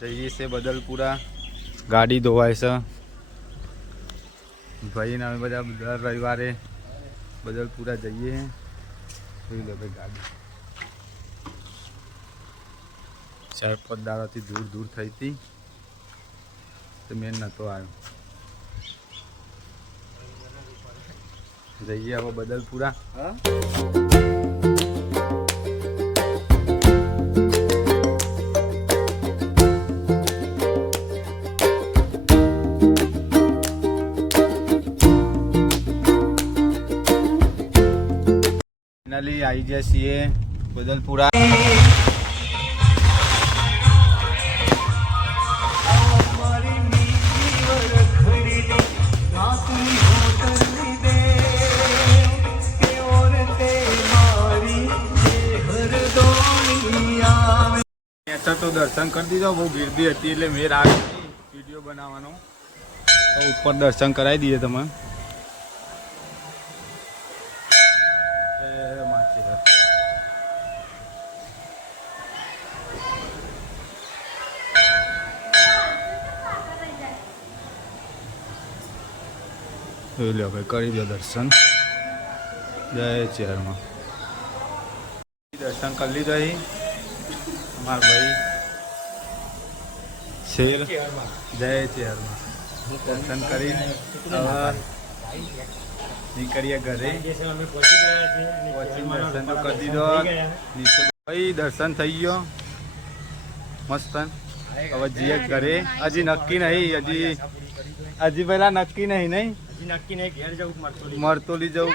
જઈએ છે બદલપુરા. ગાડી ધોવાય છે. ભાઈ ને અમે બધા દર રવિવારે બદલપુરા જઈએ. જોઈ લો ભાઈ ગાડી. ચાર પાંચ દાડાથી દૂર દૂર થઈ હતી. તો મેં નહોતો આવ્યો. જઈએ હવે બદલપુરા. ફાઇનલી આવી ગયા છીએ બદલપુરા તો દર્શન કરી દીધો, બહુ ગીરદી હતી એટલે મેં રાગ વીડિયો બનાવવાનો. ઉપર દર્શન કરાવી દઈએ તમે જય માતાજી. જોઈ લો ભાઈ કરી દો દર્શન. જય ચેરમાં દર્શન કરી લીધો અહીં અમાર ભાઈ. શેર. જય ચેરમાં દર્શન કરી. નીકળીએ ઘરે. દર્શન તો કરી દીધો ભાઈ દર્શન થઈ ગયો. મસ્ત. હવે જઈએ ઘરે. હજી નક્કી નહીં હજી હજી પેલા નક્કી નહીં નહીં? નક્કી નહીં ઘેર જવું મરતોલી જવું